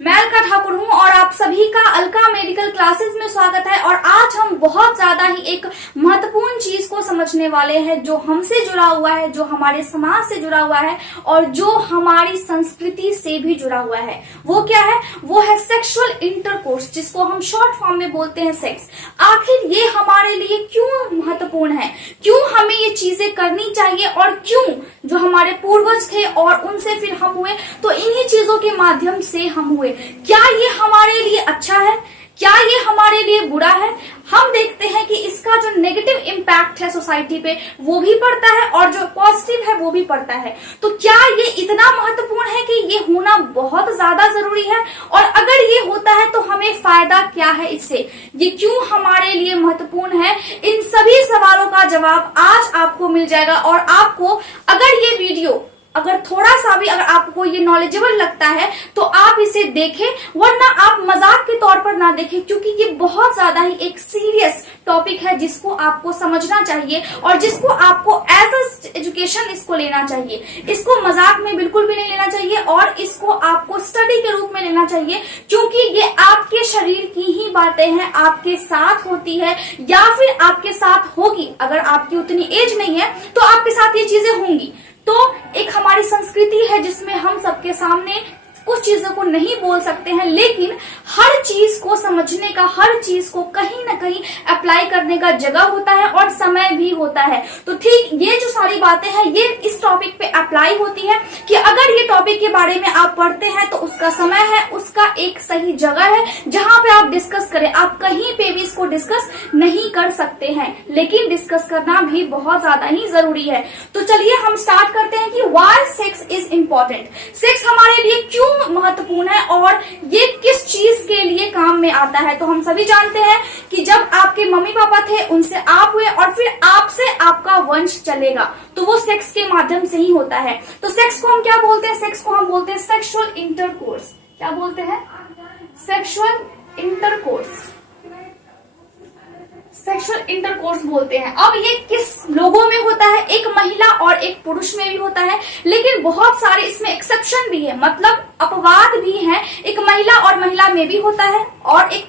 मैं अलका ठाकुर हूं और आप सभी का अलका मेडिकल क्लासेस में स्वागत है। और आज हम बहुत ज्यादा ही एक महत्वपूर्ण चीज को समझने वाले हैं जो हमसे जुड़ा हुआ है, जो हमारे समाज से जुड़ा हुआ है और जो हमारी संस्कृति से भी जुड़ा हुआ है। वो क्या है? वो है सेक्सुअल इंटरकोर्स, जिसको हम शॉर्ट फॉर्म में बोलते हैं सेक्स। आखिर ये हमारे लिए क्यों महत्वपूर्ण है, क्यों हमें ये चीजें करनी चाहिए और क्यों जो हमारे पूर्वज थे और उनसे फिर हम हुए तो इन्हीं चीजों के माध्यम से हम हुए। क्या ये हमारे लिए अच्छा है, क्या ये हमारे लिए बुरा है? हम देखते हैं कि इसका जो नेगेटिव इम्पैक्ट है सोसाइटी पे वो भी पड़ता है और जो पॉजिटिव है वो भी पड़ता है। तो क्या ये इतना महत्वपूर्ण है कि ये होना बहुत ज्यादा जरूरी है? और अगर ये होता है तो हमें फायदा क्या है इससे, ये क्यों हमारे लिए महत्वपूर्ण है? इन सभी सवालों का जवाब आज आपको मिल जाएगा। और आपको अगर ये वीडियो अगर थोड़ा सा भी अगर आपको ये नॉलेजेबल लगता है तो आप इसे देखें, वरना आप मजाक के तौर पर ना देखें, क्योंकि ये बहुत ज्यादा ही एक सीरियस टॉपिक है जिसको आपको समझना चाहिए और जिसको आपको एज अ एजुकेशन इसको लेना चाहिए। इसको मजाक में बिल्कुल भी नहीं लेना चाहिए और इसको आपको स्टडी के रूप में लेना चाहिए, क्योंकि ये आपके शरीर की ही बातें हैं, आपके साथ होती है या फिर आपके साथ होगी। अगर आपकी उतनी एज नहीं है तो आपके साथ ये चीजें होंगी। तो एक हमारी संस्कृति है जिसमें हम सबके सामने कुछ चीजों को नहीं बोल सकते हैं, लेकिन हर चीज को समझने का, हर चीज को कहीं ना कहीं अप्लाई करने का जगह होता है और समय भी होता है। तो ठीक ये जो सारी बातें हैं ये इस टॉपिक पे अप्लाई होती है कि अगर ये टॉपिक के बारे में आप पढ़ते हैं तो उसका समय है, उसका एक सही जगह है जहां पे आप डिस्कस करें। आप कहीं पे भी इसको डिस्कस नहीं कर सकते हैं, लेकिन डिस्कस करना भी बहुत ज्यादा ही जरूरी है। तो चलिए हम स्टार्ट करते हैं कि why sex is important. Sex हमारे लिए क्यों महत्वपूर्ण है और ये किस चीज के लिए काम में आता है। तो हम सभी जानते हैं कि जब आपके मम्मी पापा थे उनसे आप हुए और फिर आपसे आपका वंश चलेगा, तो वो सेक्स के माध्यम से ही होता है। तो सेक्स को हम क्या बोलते हैं? सेक्स को हम बोलते हैं सेक्सुअल इंटरकोर्स। क्या बोलते हैं? Sexual intercourse. सेक्सुअल इंटरकोर्स बोलते हैं। अब ये किस लोगों में होता है? एक महिला और एक पुरुष में भी होता है, लेकिन बहुत सारे इसमें एक्सेप्शन भी है, मतलब अपवाद भी हैं। एक महिला और महिला में भी होता है और एक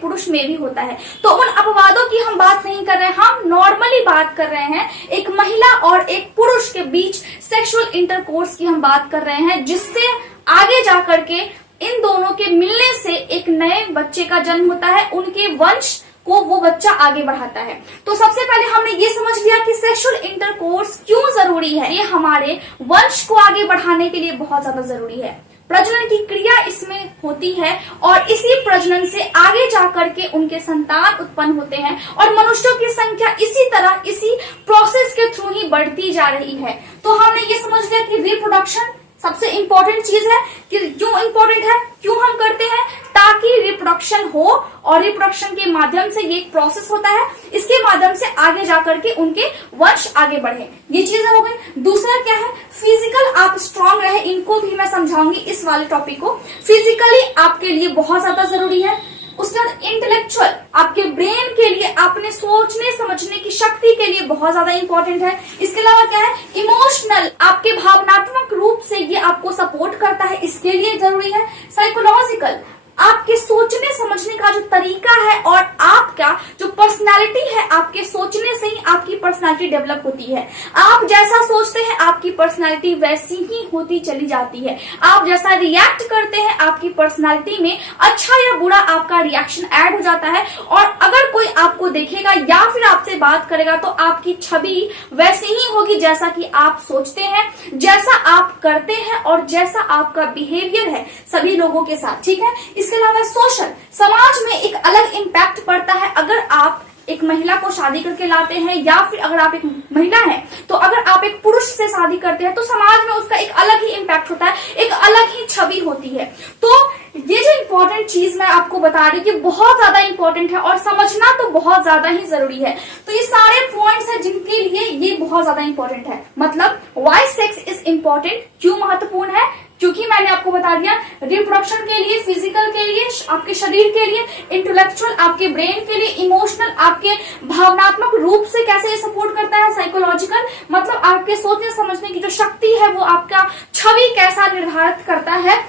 पुरुष में भी होता है। तो उन अपवादों की हम बात नहीं कर रहे हैं, हम नॉर्मली बात कर रहे हैं एक महिला और एक पुरुष के बीच सेक्सुअल इंटरकोर्स की हम बात कर रहे हैं, जिससे आगे जाकर के इन दोनों के मिलने से एक नए बच्चे का जन्म होता है, उनके वंश को वो बच्चा आगे बढ़ाता है। तो सबसे पहले हमने ये समझ लिया कि सेक्सुअल इंटरकोर्स क्यों जरूरी है। ये हमारे वंश को आगे बढ़ाने के लिए बहुत ज्यादा जरूरी है। प्रजनन की क्रिया इसमें होती है और इसी प्रजनन से आगे जाकर के उनके संतान उत्पन्न होते हैं और मनुष्यों की संख्या इसी तरह इसी प्रोसेस के थ्रू ही बढ़ती जा रही है। तो हमने ये समझ लिया कि रिप्रोडक्शन सबसे इंपॉर्टेंट चीज है। कि क्यों इंपॉर्टेंट है, क्यों हम करते हैं? ताकि रिप्रोडक्शन हो और रिप्रोडक्शन के माध्यम से ये एक प्रोसेस होता है, इसके माध्यम से आगे जाकर के उनके वंश आगे बढ़े। ये चीजें हो गई। दूसरा क्या है? फिजिकल आप स्ट्रांग रहे, इनको भी मैं समझाऊंगी इस वाले टॉपिक को। फिजिकली आपके लिए बहुत ज्यादा जरूरी है। उसके बाद इंटेलेक्चुअल आपके ब्रेन के लिए, आपने सोचने समझने की शक्ति के लिए बहुत ज्यादा इंपॉर्टेंट है। इसके अलावा क्या है? इमोशनल आपके भावनात्मक रूप से ये आपको सपोर्ट करता है, इसके लिए जरूरी है। साइकोलॉजिकल आपके सोचने समझने का जो तरीका है और आपका जो पर्सनालिटी है, आपके सोचने से ही आपकी पर्सनालिटी डेवलप होती है। आप जैसा सोचते हैं आपकी पर्सनालिटी वैसी ही होती चली जाती है। आप जैसा रिएक्ट करते हैं आपकी पर्सनालिटी में अच्छा या बुरा आपका रिएक्शन ऐड हो जाता है। और अगर कोई आपको देखेगा या फिर आपसे बात करेगा तो आपकी छवि वैसी ही होगी जैसा कि आप सोचते हैं, जैसा आप करते हैं और जैसा आपका बिहेवियर है सभी लोगों के साथ। ठीक है। इसके अलावा सोशल, समाज में एक अलग इम्पैक्ट पड़ता है। अगर आप एक महिला को शादी करके लाते हैं या फिर अगर आप एक महिला हैं तो अगर आप एक पुरुष से शादी करते हैं तो समाज में उसका एक अलग ही इम्पैक्ट होता है, एक अलग ही छवि होती है। तो ये जो इम्पोर्टेंट चीज मैं आपको बता रही हूँ कि बहुत ज्यादा इम्पोर्टेंट है और समझना तो बहुत ज्यादा ही जरूरी है। तो ये सारे पॉइंट्स हैं जिनके लिए ये बहुत ज्यादा इम्पोर्टेंट है। मतलब व्हाई सेक्स इज इम्पोर्टेंट, क्यों महत्वपूर्ण है? क्योंकि मैंने आपको बता दिया रिप्रोडक्शन के लिए, फिजिकल के लिए, आपके शरीर के लिए, इंटेलेक्चुअल आपके ब्रेन के लिए, इमोशनल आपके भावनात्मक रूप से कैसे ये सपोर्ट करता है, साइकोलॉजिकल मतलब आपके सोचने समझने की जो शक्ति है वो आपका छवि कैसा निर्धारित करता है,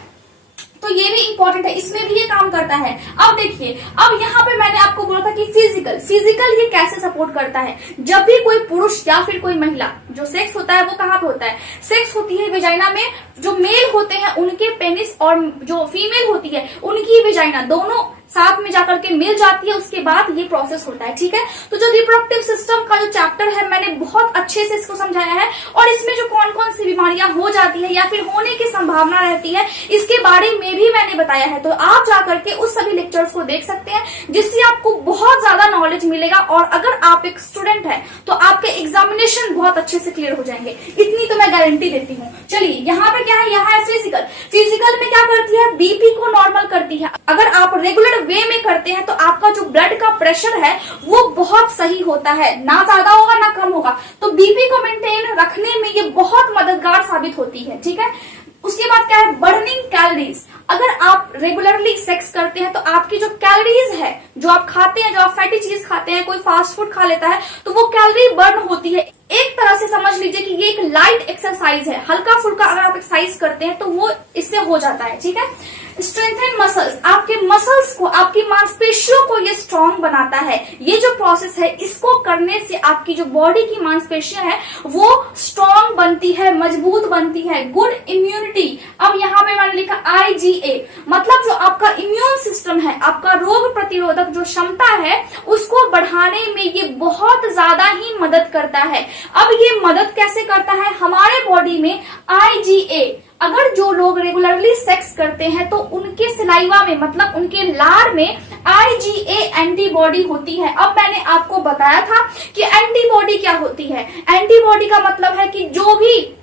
तो ये भी इंपॉर्टेंट है, इसमें भी ये काम करता है। अब देखिए, अब यहाँ पे मैंने आपको बोला था कि फिजिकल ये कैसे सपोर्ट करता है। जब भी कोई पुरुष या फिर कोई महिला, जो सेक्स होता है वो कहाँ पे होता है, सेक्स होती है वेजाइना में। जो मेल होते हैं उनके पेनिस और जो फीमेल होती है उनकी वेजाइना, दोनों साथ में जाकर के मिल जाती है, उसके बाद ये प्रोसेस होता है। ठीक है, तो जो रिप्रोडक्टिव सिस्टम का जो चैप्टर है मैंने बहुत अच्छे से इसको समझाया है, और इसमें जो कौन कौन सी बीमारियां हो जाती है या फिर होने की संभावना रहती है इसके बारे में भी मैंने बताया है। तो आप जाकर के उस सभी लेक्चर्स को देख सकते हैं, जिससे आपको बहुत ज्यादा नॉलेज मिलेगा, और अगर आप एक स्टूडेंट है तो आपके एग्जामिनेशन बहुत अच्छे से क्लियर हो जाएंगे, इतनी तो मैं गारंटी देती हूँ। चलिए, यहाँ पे क्या है, यहाँ है फिजिकल में क्या करती है, बीपी को नॉर्मल करती है। अगर आप रेगुलर वे में करते हैं तो आपका जो ब्लड का प्रेशर है वो बहुत सही होता है, ना ज्यादा होगा ना कम होगा, तो बीपी को मेंटेन रखने में ये बहुत मददगार साबित होती है। ठीक है, उसके बाद क्या है, बर्निंग कैलोरीज। अगर आप रेगुलरली सेक्स करते हैं तो आपकी जो कैलोरीज है, जो आप खाते हैं, जो आप फैटी चीज खाते हैं, कोई फास्ट फूड खा लेता है तो वो कैलोरी बर्न होती है। एक तरह से समझ लीजिए कि ये एक लाइट एक्सरसाइज है, हल्का फुल्का अगर आप एक्सरसाइज करते हैं तो वो इससे हो जाता है। ठीक है, स्ट्रेंथन मसल्स, आपके मसल्स को, आपकी मांसपेशियों को ये स्ट्रांग बनाता है। ये जो प्रोसेस है इसको करने से आपकी जो बॉडी की मांसपेशियां है वो स्ट्रांग बनती है, मजबूत बनती है। गुड इम्यूनिटी, अब यहाँ पे मैंने लिखा IgA, मतलब जो आपका इम्यून सिस्टम है, आपका रोग प्रतिरोधक जो क्षमता है उसको बढ़ाने में ये बहुत ज्यादा ही मदद करता है। अब ये मदद कैसे करता है, हमारे बॉडी में IgA, अगर जो लोग रेगुलरली सेक्स करते हैं तो उनके सलाइवा में, मतलब उनके लार में IgA एंटीबॉडी होती है। अब मैंने आपको बताया था कि एंटीबॉडी क्या होती है। एंटीबॉडी का मतलब है कि जो भी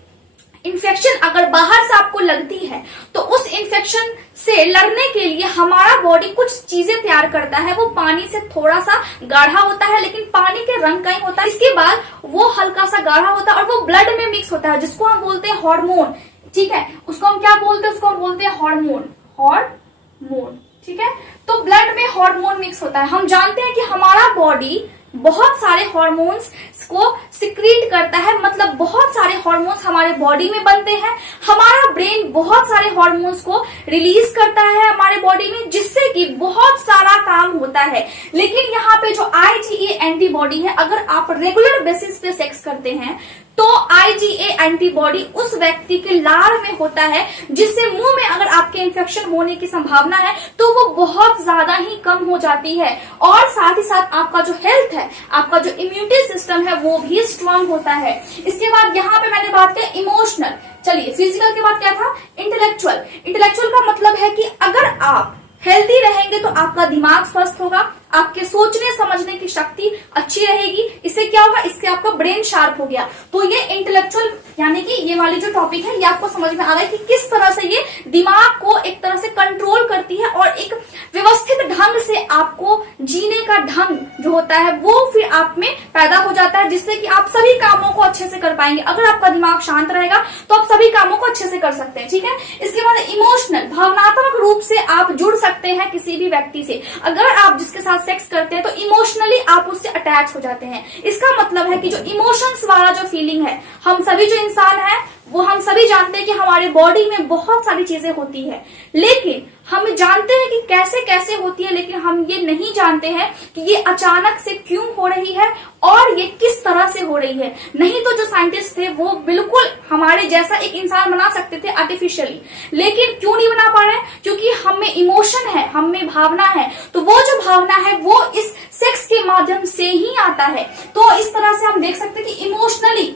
इन्फेक्शन अगर बाहर से आपको लगती है तो उस इन्फेक्शन से लड़ने के लिए हमारा बॉडी कुछ चीजें तैयार करता है। वो पानी से थोड़ा सा गाढ़ा होता है, लेकिन पानी के रंग का ही होता है। इसके बाद वो हल्का सा गाढ़ा होता है और वो ब्लड में मिक्स होता है, जिसको हम बोलते हैं हार्मोन। ठीक है, उसको हम क्या बोलते हैं, उसको हम बोलते हैं हार्मोन। ठीक है, तो ब्लड में हार्मोन मिक्स होता है। हम जानते हैं कि हमारा बॉडी बहुत सारे हार्मोन्स को सिक्रीट करता है, मतलब बहुत सारे हार्मोन्स हमारे बॉडी में बनते हैं। हमारा ब्रेन बहुत सारे हार्मोन्स को रिलीज करता है हमारे बॉडी में, जिससे कि बहुत सारा काम होता है। लेकिन यहाँ पे जो IgA एंटीबॉडी है, अगर आप रेगुलर बेसिस पे सेक्स करते हैं तो IgA एंटीबॉडी उस व्यक्ति के लार में होता है, जिससे मुंह में अगर आपके इन्फेक्शन होने की संभावना है तो वो बहुत ज्यादा ही कम हो जाती है। और साथ ही साथ आपका जो हेल्थ है, आपका जो इम्यूनिटी सिस्टम है वो भी स्ट्रांग होता है। इसके बाद यहाँ पे मैंने बात की इमोशनल। चलिए, फिजिकल के बाद क्या था, इंटेलेक्चुअल का मतलब है कि अगर आप हेल्दी रहेंगे तो आपका दिमाग स्वस्थ होगा, आपके सोचने समझने की शक्ति अच्छी रहेगी। इससे क्या होगा, इससे आपका ब्रेन शार्प हो गया। तो ये इंटेलेक्चुअल यानी कि ये वाली जो टॉपिक है ये आपको समझ में आ गया कि किस तरह से ये दिमाग को एक तरह से कंट्रोल करती है और एक व्यवस्थित ढंग से आपको जीने का ढंग जो होता है वो फिर आप में पैदा हो जाता है, जिससे कि आप सभी कामों को अच्छे से कर पाएंगे। अगर आपका दिमाग शांत रहेगा तो आप सभी कामों को अच्छे से कर सकते हैं। ठीक है, इसके बाद इमोशनल, भावनात्मक रूप से आप जुड़ सकते हैं किसी भी व्यक्ति से। अगर आप जिसके साथ सेक्स करते हैं तो इमोशनली आप उससे अटैच हो जाते हैं। इसका मतलब है कि जो इमोशंस वाला जो फीलिंग है, हम सभी जो इंसान है वो हम सभी जानते हैं कि हमारे बॉडी में बहुत सारी चीजें होती है, लेकिन हम जानते हैं कि कैसे कैसे होती है, लेकिन हम ये नहीं जानते हैं कि ये अचानक से क्यों हो रही है और ये किस तरह से हो रही है। नहीं तो जो साइंटिस्ट थे वो बिल्कुल हमारे जैसा एक इंसान बना सकते थे आर्टिफिशियली, लेकिन क्यों नहीं बना पा रहे हैं, क्योंकि हम में इमोशन है, हम में भावना है। तो वो जो भावना है वो इस सेक्स के माध्यम से ही आता है। तो इस तरह से हम देख सकते हैं कि इमोशनली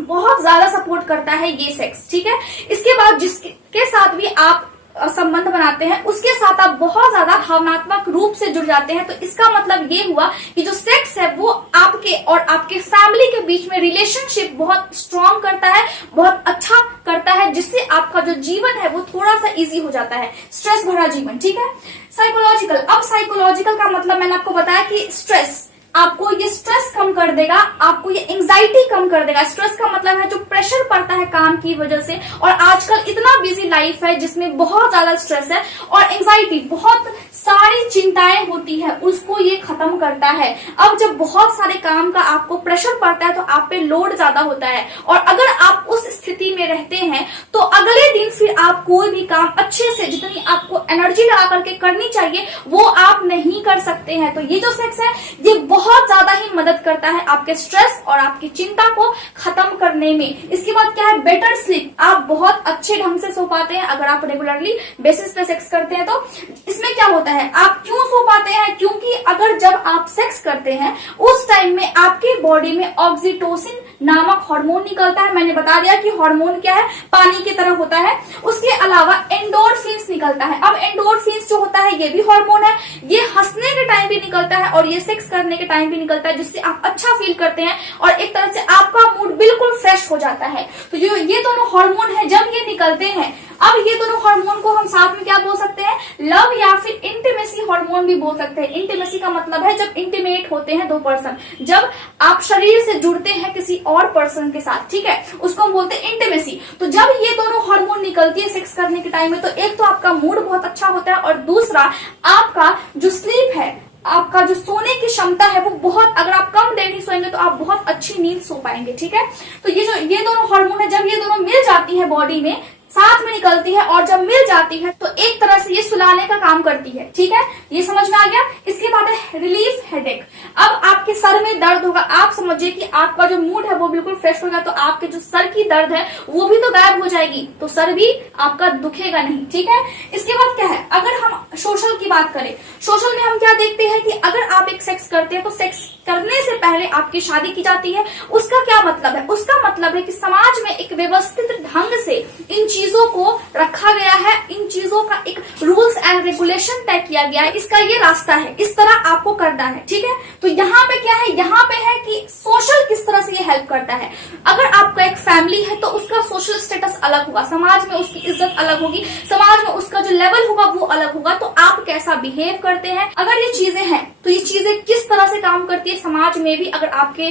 बहुत ज्यादा सपोर्ट करता है ये सेक्स। ठीक है, इसके बाद जिसके साथ भी आप संबंध बनाते हैं उसके साथ आप बहुत ज्यादा भावनात्मक रूप से जुड़ जाते हैं। तो इसका मतलब ये हुआ कि जो सेक्स है वो आपके और आपके फैमिली के बीच में रिलेशनशिप बहुत स्ट्रांग करता है, बहुत अच्छा करता है, जिससे आपका जो जीवन है वो थोड़ा सा इजी हो जाता है, स्ट्रेस भरा जीवन। ठीक है, साइकोलॉजिकल, अब साइकोलॉजिकल का मतलब मैंने आपको बताया कि स्ट्रेस आपको ये स्ट्रेस कम कर देगा, आपको ये एंजाइटी कम कर देगा। स्ट्रेस का मतलब है जो प्रेशर पड़ता है काम की वजह से, और आजकल इतना बिजी लाइफ है जिसमें बहुत ज्यादा स्ट्रेस है और एंजाइटी, बहुत सारी चिंताएं होती है, उसको ये खत्म करता है। अब जब बहुत सारे काम का आपको प्रेशर पड़ता है तो आप पे लोड ज्यादा होता है, और अगर आप उस स्थिति में रहते हैं तो अगले दिन फिर आप कोई भी काम अच्छे से, जितनी आपको एनर्जी लगा करके करनी चाहिए, वो आप नहीं कर सकते हैं। तो ये जो सेक्स है ये बहुत ज्यादा ही मदद करता है आपके स्ट्रेस और आपकी चिंता को खत्म करने में। इसके बाद क्या है, बेटर स्लीप। आप बहुत अच्छे ढंग से सो पाते हैं अगर आप रेगुलरली बेसिस पे सेक्स करते हैं। तो इसमें क्या होता है, आप क्यों सो पाते हैं, क्योंकि अगर जब आप सेक्स करते हैं उस टाइम में आपके बॉडी में ऑक्सीटोसिन नामक हार्मोन निकलता है। मैंने बता दिया कि हार्मोन क्या है, पानी की तरह होता है। उसके अलावा एंडोर्फिन्स निकलता है। अब एंडोर्फिन्स जो होता है ये भी हार्मोन है, ये हंसने के टाइम भी निकलता है और ये सेक्स करने के टाइम भी निकलता है, जिससे आप अच्छा फील करते हैं और एक तरह से आपका मूड बिल्कुल फ्रेश हो जाता है। तो जो ये दोनों हार्मोन है जब ये निकलते हैं, अब ये दोनों हार्मोन को हम साथ में क्या बोल सकते हैं, लव या फिर इंटीमेसी हार्मोन भी बोल सकते हैं। इंटीमेसी का मतलब है जब इंटीमेट होते हैं दो पर्सन, जब आप शरीर से जुड़ते हैं किसी और पर्सन के साथ, ठीक है, उसको हम बोलते हैं इंटीमेसी। तो जब ये दोनों हार्मोन निकलती है सेक्स करने के टाइम में, तो एक तो आपका मूड बहुत अच्छा होता है और दूसरा आपका जो स्लीप है, आपका जो सोने की क्षमता है वो बहुत, अगर आप कम देर ही सोएंगे तो आप बहुत अच्छी नींद सो पाएंगे, ठीक है। तो ये दोनों हार्मोन है, जब ये दोनों मिल जाती है बॉडी में, साथ में निकलती है और जब मिल जाती है तो एक तरह से ये सुलाने का काम करती है, ठीक है, ये समझ में आ गया। इसके बाद है रिलीफ हेडेक। अब आपके सर में दर्द होगा, आप समझिए कि आपका जो मूड है वो बिल्कुल फ्रेश होगा, तो आपके जो सर की दर्द है वो भी तो गायब हो जाएगी, तो सर भी आपका दुखेगा नहीं, ठीक है। इसके बाद क्या है, अगर हम सोशल की बात करें, सोशल में हम क्या देखते हैं कि अगर आप एक सेक्स करते हैं तो सेक्स करने से पहले आपकी शादी की जाती है। उसका क्या मतलब है, उसका मतलब है कि समाज में एक व्यवस्थित ढंग से इन चीजों को रखा गया है, इन चीजों का एक रूल्स एंड रेगुलेशन तय किया गया है, इसका ये रास्ता है, इस तरह आपको करना है, ठीक है। तो यहाँ पे क्या है, यहाँ पे है कि सोशल किस तरह से ये हेल्प करता है। अगर आपका एक फैमिली है तो उसका सोशल स्टेटस अलग होगा, समाज में उसकी इज्जत अलग होगी, समाज में उसका जो लेवल होगा वो अलग होगा, तो आप कैसा बिहेव करते हैं, अगर ये चीजें हैं तो ये चीजें किस तरह से काम करती है समाज में भी। अगर आपके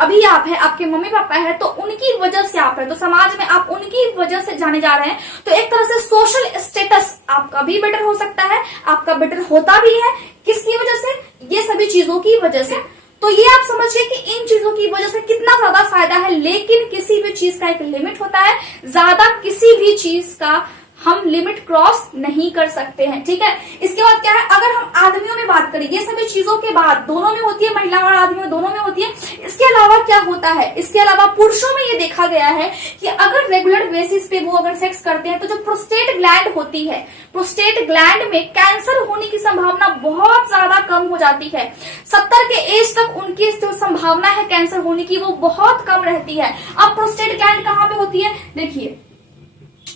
अभी आप है, आपके मम्मी पापा है, तो उनकी वजह से आप है, तो समाज में आप उनकी वजह से जाने जा रहे हैं, तो एक तरह से सोशल स्टेटस आपका भी बेटर हो सकता है, आपका बेटर होता भी है। किसकी वजह से, ये सभी चीजों की वजह से। तो ये आप समझिए कि इन चीजों की वजह से कितना ज्यादा फायदा है, लेकिन किसी भी चीज का एक लिमिट होता है, ज्यादा किसी भी चीज का हम लिमिट क्रॉस नहीं कर सकते हैं, ठीक है। इसके बाद क्या है, अगर हम आदमियों में बात करें, ये सभी चीजों के बाद दोनों में होती है, महिला और आदमी दोनों में होती है। इसके अलावा क्या होता है, इसके अलावा पुरुषों में ये देखा गया है कि अगर रेगुलर बेसिस पे वो अगर सेक्स करते हैं तो जो प्रोस्टेट ग्लैंड होती है, प्रोस्टेट ग्लैंड में कैंसर होने की संभावना बहुत ज्यादा कम हो जाती है। 70 के एज तक उनकी जो संभावना है कैंसर होने की वो बहुत कम रहती है। अब प्रोस्टेट ग्लैंड कहाँ पे होती है, देखिए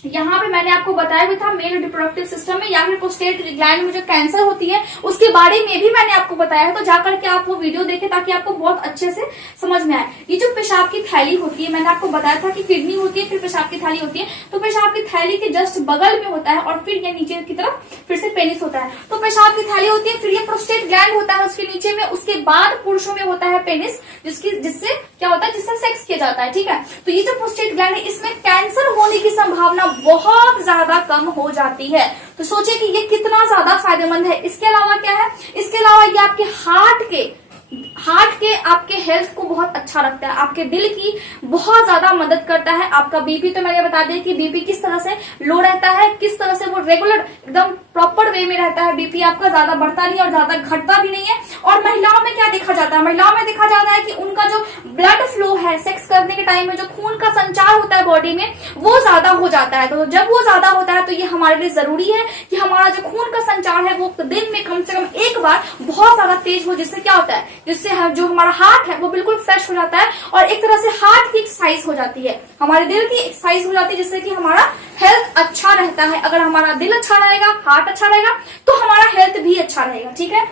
यहाँ पे मैंने आपको बताया भी था, मेल रिप्रोडक्टिव सिस्टम में या फिर प्रोस्टेट ग्लैंड में जो कैंसर होती है उसके बारे में भी मैंने आपको बताया है, तो जाकर के आप वो वीडियो देखें ताकि आपको बहुत अच्छे से समझ में आए। ये जो पेशाब की थैली होती है, मैंने आपको बताया था कि किडनी होती है, फिर पेशाब की थैली होती है, तो पेशाब की थैली के जस्ट बगल में होता है और फिर ये नीचे की तरफ फिर से पेनिस होता है। तो पेशाब की थैली होती है, फिर ये प्रोस्टेट ग्लैंड होता है उसके नीचे में, उसके बाद पुरुषों में होता है पेनिस, जिससे क्या होता है, जिससे सेक्स किया जाता है, ठीक है। तो ये जो प्रोस्टेट ग्लैंड है इसमें कैंसर होने की संभावना बहुत ज्यादा कम हो जाती है। तो सोचिए कि ये कितना ज्यादा फायदेमंद है। इसके अलावा क्या है, इसके अलावा ये आपके हार्ट के आपके हेल्थ को बहुत अच्छा रखता है, आपके दिल की बहुत ज्यादा मदद करता है। आपका बीपी तो मैंने बता दिया कि बीपी किस तरह से लो रहता है, किस तरह से वो रेगुलर एकदम प्रॉपर वे में रहता है, बीपी आपका ज्यादा बढ़ता नहीं और ज्यादा घटता भी नहीं है। और महिलाओं में क्या देखा जाता है, महिलाओं में देखा जाता है कि उनका जो ब्लड फ्लो है, सेक्स करने के टाइम में जो खून का संचार होता है बॉडी में वो ज्यादा हो जाता है। तो जब वो ज्यादा होता है तो ये हमारे लिए जरूरी है कि हमारा जो खून का संचार है वो दिन में कम से कम एक बार बहुत ज्यादा तेज हो, जिससे क्या होता है, जिससे जो हमारा हार्ट है वो बिल्कुल फ्रेश हो जाता है और एक तरह से हार्ट की एक्सरसाइज हो जाती है, हमारे दिल की एक्सरसाइज हो जाती है, जिससे कि हमारा हेल्थ अच्छा रहता है। अगर हमारा दिल अच्छा रहेगा, हार्ट अच्छा रहेगा तो हमारा हेल्थ भी अच्छा रहेगा, ठीक है।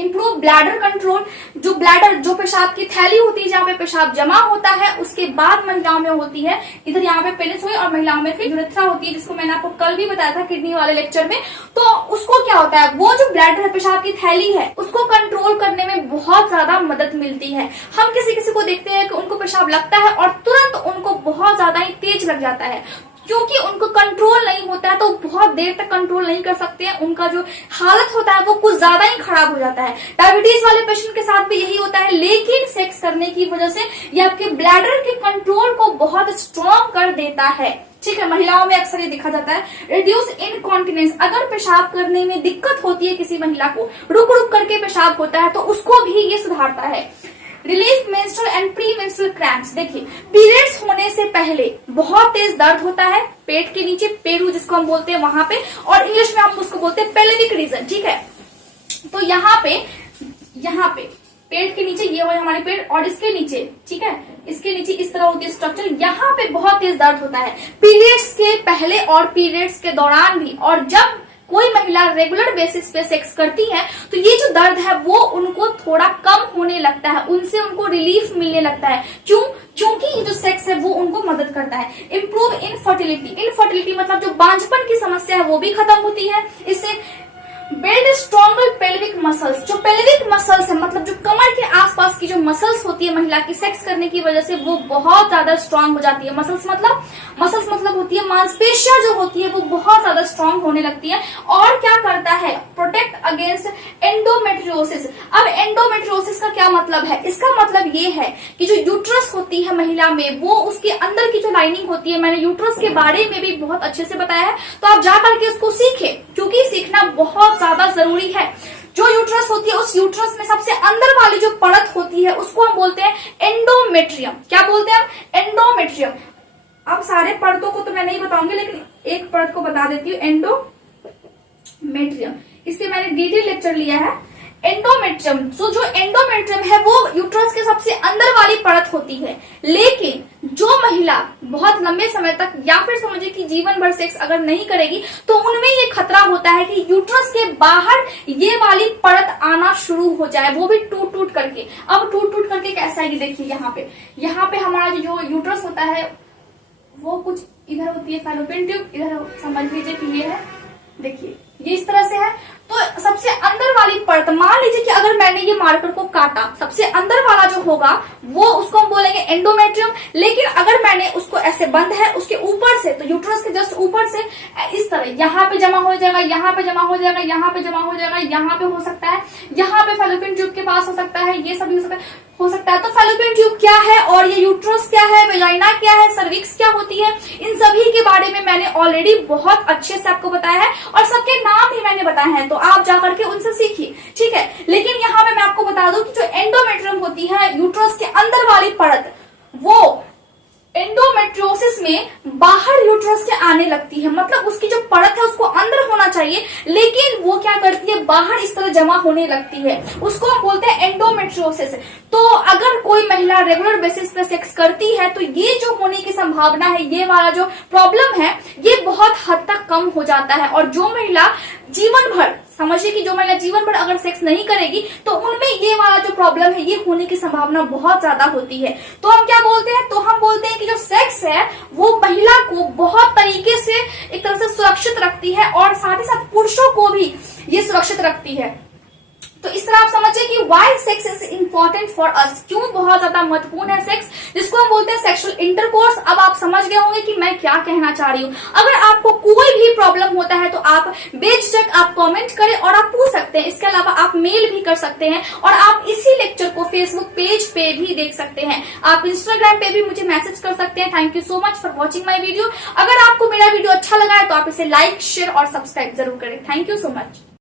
इम्प्रूव ब्लैडर कंट्रोल, जो ब्लैडर जो पेशाब की थैली होती है जहाँ पे पेशाब जमा होता है उसके बाद महिलाओं में होती है, इधर यहाँ पे पेनिस हुई और महिलाओं में फिर यूरेथ्रा होती है, जिसको मैंने आपको कल भी बताया था किडनी वाले लेक्चर में। तो उसको क्या होता है, वो जो ब्लैडर है पेशाब की थैली है उसको कंट्रोल करने में बहुत ज्यादा मदद मिलती है। हम किसी किसी को देखते हैं कि उनको पेशाब लगता है और तुरंत उनको बहुत ज्यादा ही तेज लग जाता है, क्योंकि उनको कंट्रोल नहीं होता है तो बहुत देर तक कंट्रोल नहीं कर सकते हैं, उनका जो हालत होता है वो कुछ ज्यादा ही खराब हो जाता है। डायबिटीज वाले पेशेंट के साथ भी यही होता है, लेकिन सेक्स करने की वजह से ये आपके ब्लैडर के कंट्रोल को बहुत स्ट्रॉन्ग कर देता है। ठीक है, महिलाओं में अक्सर ये देखा जाता है। रिड्यूस इनकॉन्टिनेंस, अगर पेशाब करने में दिक्कत होती है किसी महिला को, रुक रुक करके पेशाब होता है, तो उसको भी ये सुधारता है। Relief menstrual and pre menstrual cramps, देखिए पीरियड्स होने से पहले बहुत तेज दर्द होता है पेट के नीचे, पेरू जिसको हम बोलते हैं वहां पे, और इंग्लिश में हम उसको बोलते हैं पेल्विक रीजन। ठीक है, तो यहाँ पे पेट के नीचे ये हो हमारे पेट, और इसके नीचे, ठीक है, इसके नीचे इस तरह होती है स्ट्रक्चर, यहाँ पे बहुत तेज दर्द होता है पीरियड्स के पहले और पीरियड्स के दौरान भी। और जब कोई महिला रेगुलर बेसिस पे सेक्स करती है तो ये जो दर्द है वो उनको थोड़ा कम होने लगता है, उनसे उनको रिलीफ मिलने लगता है। क्यों? क्योंकि ये जो सेक्स है वो उनको मदद करता है। इम्प्रूव इनफर्टिलिटी मतलब जो बांझपन की समस्या है वो भी खत्म होती है इससे। बिल्ड स्ट्रॉन्गर पेल्विक मसल्स, जो पेल्विक मसल्स है मतलब जो कमर के आसपास की जो मसल्स होती है महिला की सेक्स करने की वजह से वो बहुत ज्यादा स्ट्रांग हो जाती है। मसल्स मतलब होती है मांसपेशियां जो होती है वो बहुत ज्यादा स्ट्रांग होने लगती है। और क्या करता है, प्रोटेक्ट अगेंस्ट एंडोमेट्रियोसिस। अब एंडोमेट्रियोसिस का क्या मतलब है, इसका मतलब ये है कि जो यूट्रस होती है महिला में, वो उसके अंदर की जो लाइनिंग होती है, मैंने यूट्रस के बारे में भी बहुत अच्छे से बताया है, तो आप जाकर के उसको सीखें, क्योंकि सीखना बहुत ज्यादा जरूरी है। जो यूट्रस होती है उस यूट्रस में सबसे अंदर वाली जो परत होती है उसको हम बोलते हैं एंडोमेट्रियम। क्या बोलते हैं हम? एंडोमेट्रियम। अब सारे परतों को तो मैं नहीं बताऊंगी, लेकिन एक परत को बता देती हूँ, एंडोमेट्रियम। इसके मैंने डिटेल लेक्चर लिया है। एंडोमेट्रियम, तो जो एंडोमेट्रियम है वो यूट्रस के सबसे अंदर वाली परत होती है। लेकिन जो महिला बहुत लंबे समय तक या फिर समझिए कि जीवन भर सेक्स अगर नहीं करेगी तो उनमें ये खतरा होता है कि यूट्रस के बाहर ये वाली परत आना शुरू हो जाए, वो भी टूट टूट करके। अब टूट टूट करके कैसा है, देखिए यहाँ पे हमारा जो यूट्रस होता है वो कुछ इधर होती है फैलोपियन ट्यूब, इधर समझ लीजिए कि ये है, देखिए ये इस तरह से है। तो सबसे अंदर वाली परत, मान लीजिए कि अगर मैंने ये मार्कर को काटा, सबसे अंदर वाला जो होगा वो उसको हम बोलेंगे एंडोमेट्रियम। लेकिन अगर मैंने उसको ऐसे बंद है उसके ऊपर से, तो यूट्रस के जस्ट ऊपर से इस तरह यहाँ पे जमा हो जाएगा, यहाँ पे जमा हो जाएगा, यहाँ पे जमा हो जाएगा, यहाँ पे हो सकता है, यहाँ पे फैलोपियन ट्यूब के पास हो सकता है, ये सभी हो सकता है। तो फैलोपियन ट्यूब क्या है और ये यूट्रस क्या है, वेजाइना क्या है, सर्विक्स क्या होती है, इन सभी के बारे में मैंने ऑलरेडी बहुत अच्छे से आपको बताया है और सबके नाम भी मैंने बताए हैं, तो आप जाकर के उनसे सीखिए। ठीक है, लेकिन यहाँ पे मैं आपको बता दूं कि जो एंडोमेट्रियम होती है यूट्रस के अंदर वाली परत, वो एंडोमेट्रियोसिस में बाहर यूट्रस के आने लगती है, मतलब उसकी जो परत है उसको अंदर होना चाहिए, लेकिन वो क्या करती है, बाहर इस तरह जमा होने लगती है, उसको हम बोलते हैं एंडोमेट्रियोसिस। तो अगर कोई महिला रेगुलर बेसिस पे सेक्स करती है तो ये जो होने की संभावना है, ये वाला जो प्रॉब्लम है, ये बहुत हद तक कम हो जाता है। और जो महिला जीवन भर, समझिए कि जो महिला जीवन भर अगर सेक्स नहीं करेगी तो उनमें ये वाला जो प्रॉब्लम है ये होने की संभावना बहुत ज्यादा होती है। तो हम क्या बोलते हैं, तो हम बोलते हैं कि जो सेक्स है वो महिला को बहुत तरीके से एक तरह से सुरक्षित रखती है और साथ ही साथ पुरुषों को भी ये सुरक्षित रखती है। तो इस तरह आप समझिए कि why sex is important for us, क्यों बहुत ज्यादा महत्वपूर्ण है सेक्स, जिसको हम बोलते हैं सेक्सुअल इंटरकोर्स। अब आप समझ गए होंगे कि मैं क्या कहना चाह रही हूँ। अगर आपको कोई भी प्रॉब्लम होता है तो आप बेझिझक आप कमेंट करें और आप पूछ सकते हैं। इसके अलावा आप मेल भी कर सकते हैं और आप इसी लेक्चर को फेसबुक पेज पे भी देख सकते हैं। आप इंस्टाग्राम पे भी मुझे मैसेज कर सकते हैं। Thank you so much for watching my video. अगर आपको मेरा वीडियो अच्छा लगा है तो आप इसे लाइक, शेयर और सब्सक्राइब जरूर करें। Thank you so much.